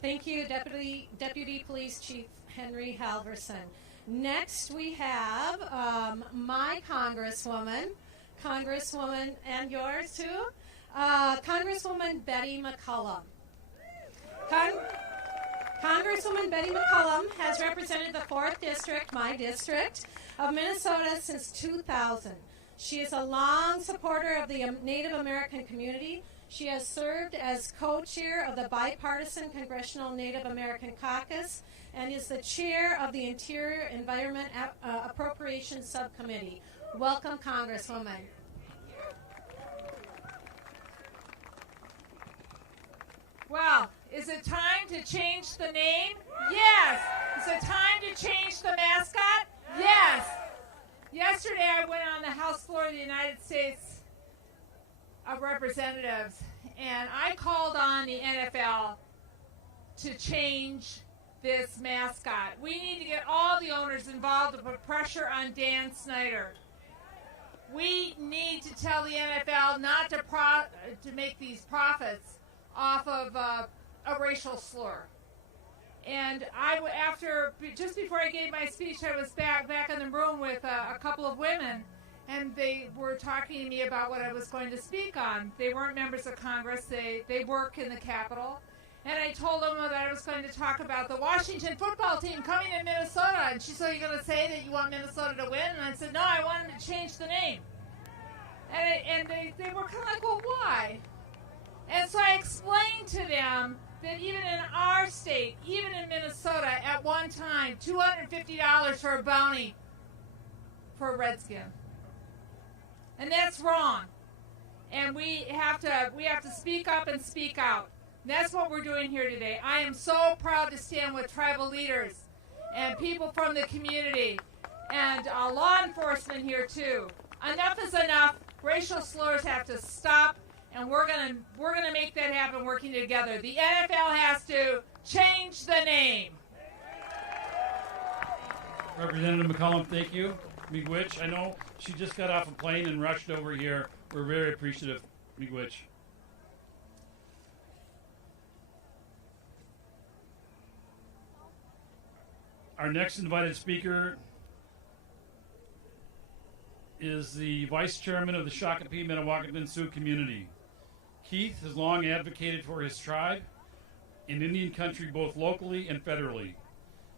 Thank you, Deputy Police Chief Henry Halverson. Next, we have my Congresswoman, and yours too, Congresswoman Betty McCollum. Congresswoman Betty McCollum has represented the 4th District, my district, of Minnesota since 2000. She is a long supporter of the Native American community. She has served as co-chair of the bipartisan Congressional Native American Caucus and is the chair of the Interior Environment Appropriations Subcommittee. Welcome, Congresswoman. Well, is it time to change the name? Yes. Is it time to change the mascot? Yes. Yesterday I went on the House floor of the United States of Representatives, and I called on the NFL to change this mascot. We need to get all the owners involved to put pressure on Dan Snyder. We need to tell the NFL not to make these profits off of a racial slur. And just before I gave my speech, I was back in the room with a couple of women, and they were talking to me about what I was going to speak on. They weren't members of Congress. They work in the Capitol. And I told them that I was going to talk about the Washington football team coming to Minnesota. And she said, "Are you going to say that you want Minnesota to win?" And I said, "No, I want them to change the name." And they were kind of like, "Well, why?" And so I explained to them that even in our state, even in Minnesota, at one time, $250 for a bounty for a Redskin. And that's wrong. And we have to speak up and speak out. And that's what we're doing here today. I am so proud to stand with tribal leaders and people from the community and law enforcement here too. Enough is enough. Racial slurs have to stop, and we're gonna make that happen working together. The NFL has to change the name. Representative McCollum, thank you. Miigwech, I know she just got off a plane and rushed over here. We're very appreciative, Miigwech. Our next invited speaker is the Vice Chairman of the Shakopee Minnewakan Sioux community. Keith has long advocated for his tribe in Indian country both locally and federally.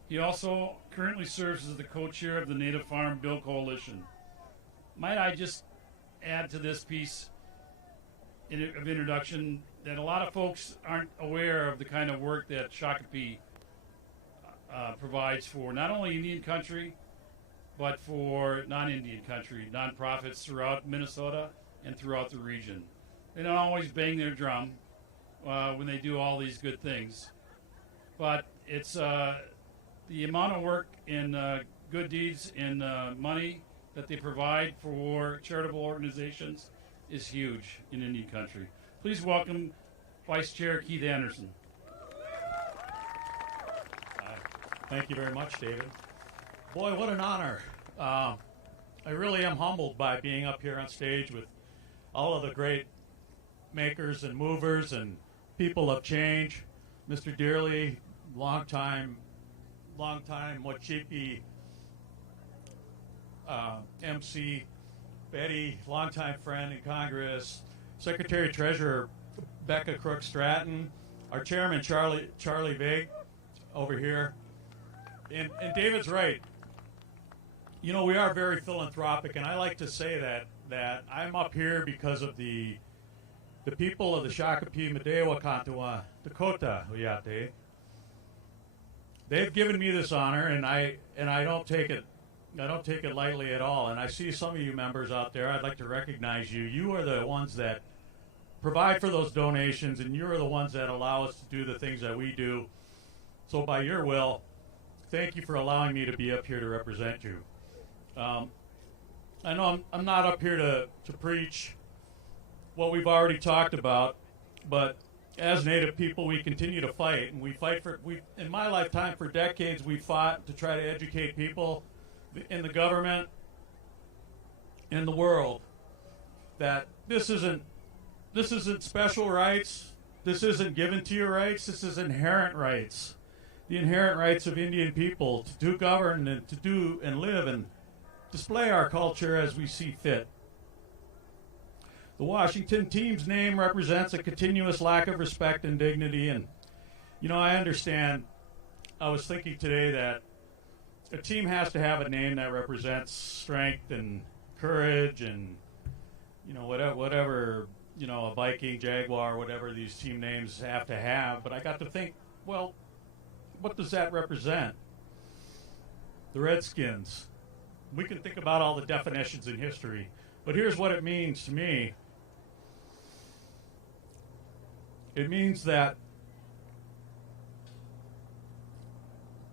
He also currently serves as the co-chair of the Native Farm Bill Coalition. Might I just add to this piece of introduction that a lot of folks aren't aware of the kind of work that Shakopee provides for not only Indian country, but for non-Indian country, nonprofits throughout Minnesota and throughout the region. They don't always bang their drum when they do all these good things, but it's the amount of work and good deeds and money that they provide for charitable organizations is huge in Indian country. Please welcome Vice Chair Keith Anderson. Thank you very much, David. Boy, what an honor. I really am humbled by being up here on stage with all of the great makers and movers and people of change. Mr. Dearly, longtime Wachipi MC, Betty, longtime friend in Congress, Secretary Treasurer Becca Crook Stratton, our Chairman Charlie Vig over here. And David's right. You know, we are very philanthropic, and I like to say that I'm up here because of the people of the Shakopee Medewa Kantua Dakota Huyate. They've given me this honor, and I don't take it lightly at all. And I see some of you members out there. I'd like to recognize you. You are the ones that provide for those donations, and you're the ones that allow us to do the things that we do. So by your will, thank you for allowing me to be up here to represent you. I know I'm not up here to preach what we've already talked about, but as Native people, we continue to fight, and we fight in my lifetime for decades, we fought to try to educate people in the government, in the world, that this isn't special rights, This isn't given to you rights. This is inherent rights. The inherent rights of Indian people to govern and to do and live and display our culture as we see fit. The Washington team's name represents a continuous lack of respect and dignity. And, I understand. I was thinking today that a team has to have a name that represents strength and courage and, whatever, a Viking, Jaguar, whatever these team names have to have. But I got to think, well, what does that represent? The Redskins. We can think about all the definitions in history, but here's what it means to me. It means that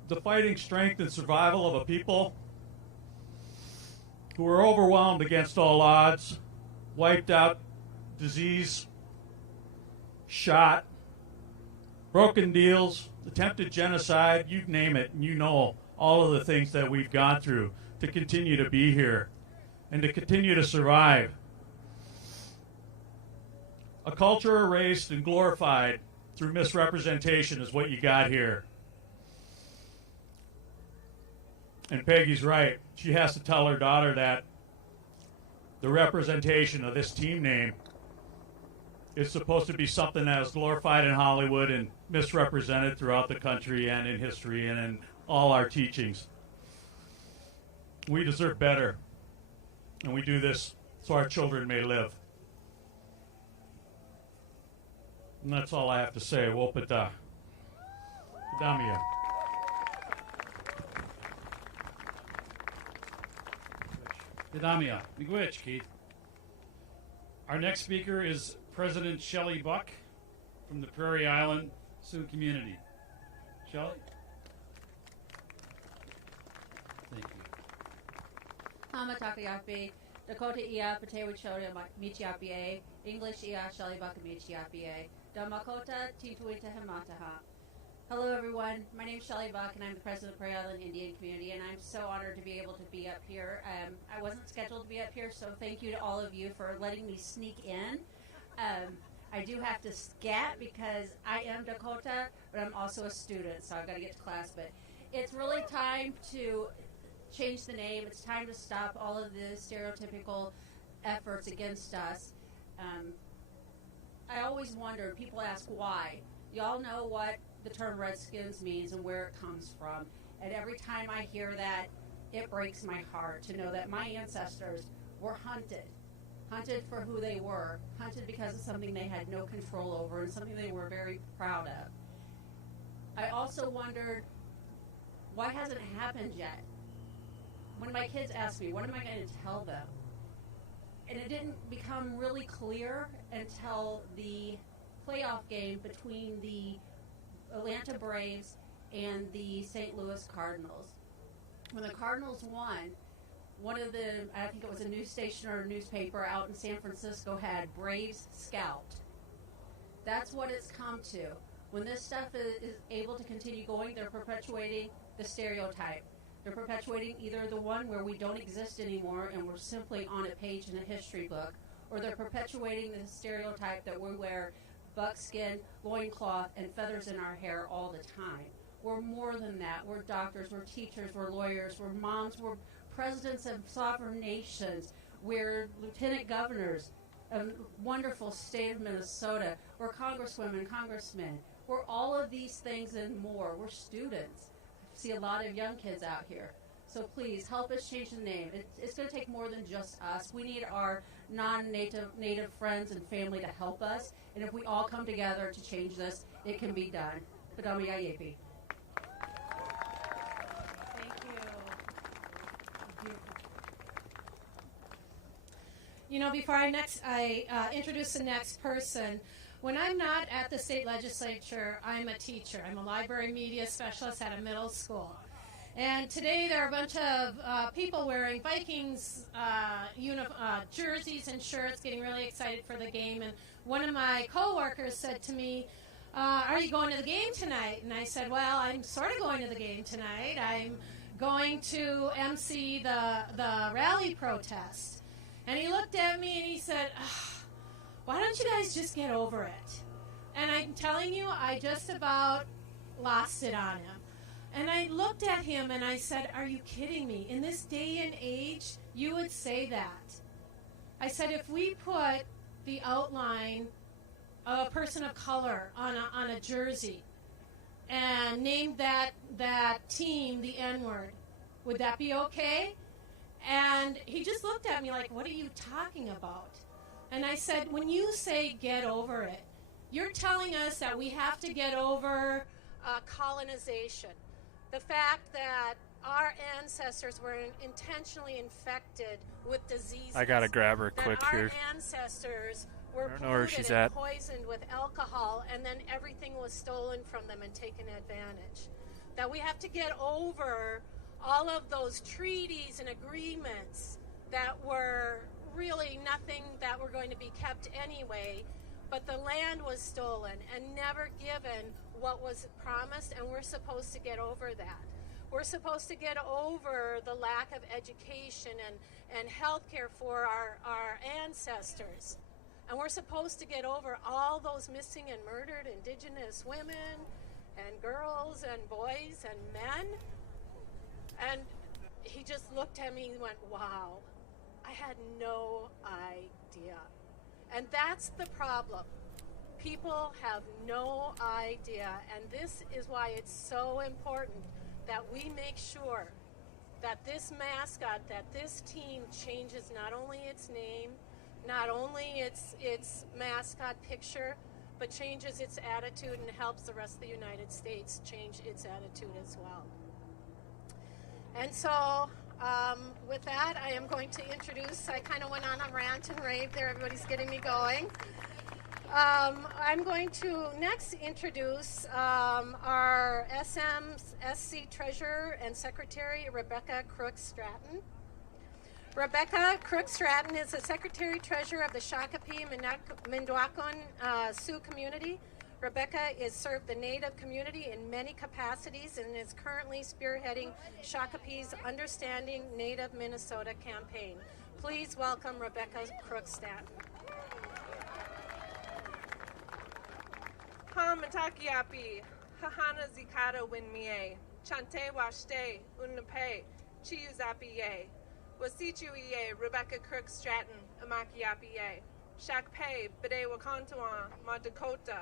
the fighting strength and survival of a people who are overwhelmed against all odds, wiped out, disease, shot, broken deals, attempted genocide, you name it, and you know all of the things that we've gone through to continue to be here and to continue to survive. A culture erased and glorified through misrepresentation is what you got here. And Peggy's right. She has to tell her daughter that the representation of this team name is supposed to be something that is glorified in Hollywood and misrepresented throughout the country and in history and in all our teachings. We deserve better, and we do this so our children may live. And that's all I have to say. Wopata. Damia. Damia. Miigwech, Keith. Our next speaker is President Shelley Buck from the Prairie Island Sioux community. Shelley? Thank you. Hamatakayapi, Dakota Ia, Patewa Choria Michiapie, English Ia, Shelley Buck Michiapie, Damakota, Tituita Hamataha. Hello everyone, my name is Shelley Buck and I'm the president of the Prairie Island Indian Community, and I'm so honored to be able to be up here. I wasn't scheduled to be up here, so thank you to all of you for letting me sneak in. I do have to scat because I am Dakota, but I'm also a student, so I've got to get to class. But it's really time to change the name. It's time to stop all of the stereotypical efforts against us. I always wonder, people ask why. Y'all know what the term Redskins means and where it comes from. And every time I hear that, it breaks my heart to know that my ancestors were hunted for who they were, hunted because of something they had no control over and something they were very proud of. I also wondered, why hasn't it happened yet? When my kids ask me, what am I going to tell them? And it didn't become really clear until the playoff game between the Atlanta Braves and the St. Louis Cardinals. When the Cardinals won, one of the, I think it was a news station or a newspaper out in San Francisco had Braves Scout. That's what it's come to. When this stuff is able to continue going, they're perpetuating the stereotype. They're perpetuating either the one where we don't exist anymore and we're simply on a page in a history book, or they're perpetuating the stereotype that we wear buckskin, loincloth, and feathers in our hair all the time. We're more than that. We're doctors, we're teachers, we're lawyers, we're moms, we're presidents of sovereign nations, we're lieutenant governors of a wonderful state of Minnesota, we're congresswomen, congressmen. We're all of these things and more. We're students. I see a lot of young kids out here. So please help us change the name. It's going to take more than just us. We need our non-native friends and family to help us. And if we all come together to change this, it can be done. Padami Ayepi. Thank you. You know, before I introduce the next person, when I'm not at the state legislature, I'm a teacher. I'm a library media specialist at a middle school. And today there are a bunch of people wearing Vikings jerseys and shirts, getting really excited for the game. And one of my coworkers said to me, are you going to the game tonight? And I said, well, I'm sort of going to the game tonight. I'm going to MC the rally protest. And he looked at me and he said, why don't you guys just get over it? And I'm telling you, I just about lost it on him. And I looked at him and I said, are you kidding me? In this day and age, you would say that. I said, if we put the outline of a person of color on a jersey and named that team the N-word, would that be okay? And he just looked at me like, what are you talking about? And I said, when you say get over it, you're telling us that we have to get over colonization. The fact that our ancestors were intentionally infected with diseases. I gotta grab her quick here. Our ancestors were I don't know where she's polluted and at. poisoned with alcohol, and then everything was stolen from them and taken advantage. That we have to get over all of those treaties and agreements that were really nothing that were going to be kept anyway, but the land was stolen and never given what was promised, and we're supposed to get over that. We're supposed to get over the lack of education and health care for our ancestors. And we're supposed to get over all those missing and murdered Indigenous women and girls and boys and men. And he just looked at me and went, wow, I had no idea. And that's the problem. People have no idea. And this is why it's so important that we make sure that this mascot, that this team changes not only its name, not only its mascot picture, but changes its attitude and helps the rest of the United States change its attitude as well. And so with that, I am going to introduce, I kind of went on a rant and rave there, everybody's getting me going. I'm going to next introduce our SC Treasurer and Secretary, Rebecca Crooks-Stratton. Rebecca Crooks-Stratton is the Secretary-Treasurer of the Shakopee Mindwakan Sioux community. Rebecca has served the Native community in many capacities and is currently spearheading Shakopee's Understanding Native Minnesota campaign. Please welcome Rebecca Crooks-Stratton. Ha matakiapi, hahana zikata winmie, chante washte, unnape, chiu zapiye, wasichuiye, Rebecca Crooks-Stratton, amakiapiye, shakpe, bede wakantua, ma Dakota,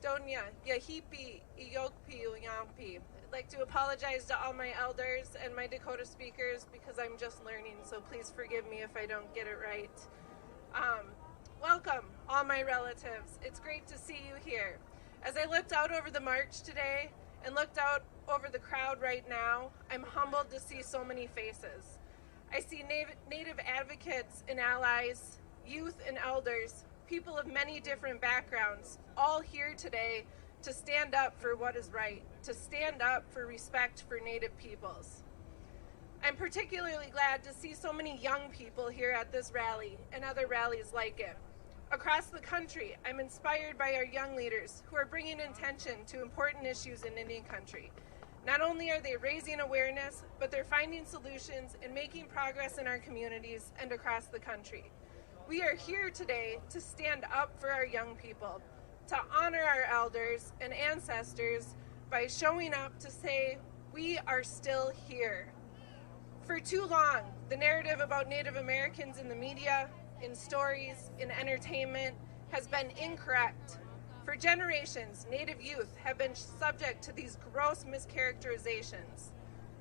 donya, yahipi, iyokpi, uyampi. I'd like to apologize to all my elders and my Dakota speakers because I'm just learning, so please forgive me if I don't get it right. Welcome, all my relatives. It's great to see you here. As I looked out over the march today and looked out over the crowd right now, I'm humbled to see so many faces. I see Native advocates and allies, youth and elders, people of many different backgrounds, all here today to stand up for what is right, to stand up for respect for Native peoples. I'm particularly glad to see so many young people here at this rally and other rallies like it. Across the country, I'm inspired by our young leaders who are bringing attention to important issues in Indian country. Not only are they raising awareness, but they're finding solutions and making progress in our communities and across the country. We are here today to stand up for our young people, to honor our elders and ancestors by showing up to say, we are still here. For too long, the narrative about Native Americans in the media, in stories, in entertainment, has been incorrect. For generations, Native youth have been subject to these gross mischaracterizations.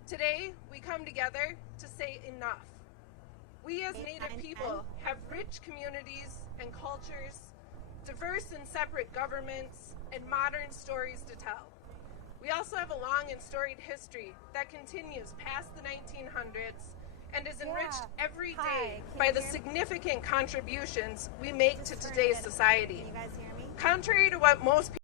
Today, we come together to say enough. We as Native people have rich communities and cultures, diverse and separate governments, and modern stories to tell. We also have a long and storied history that continues past the 1900s and is enriched every day by the significant contributions we make to today's society. Contrary to what most people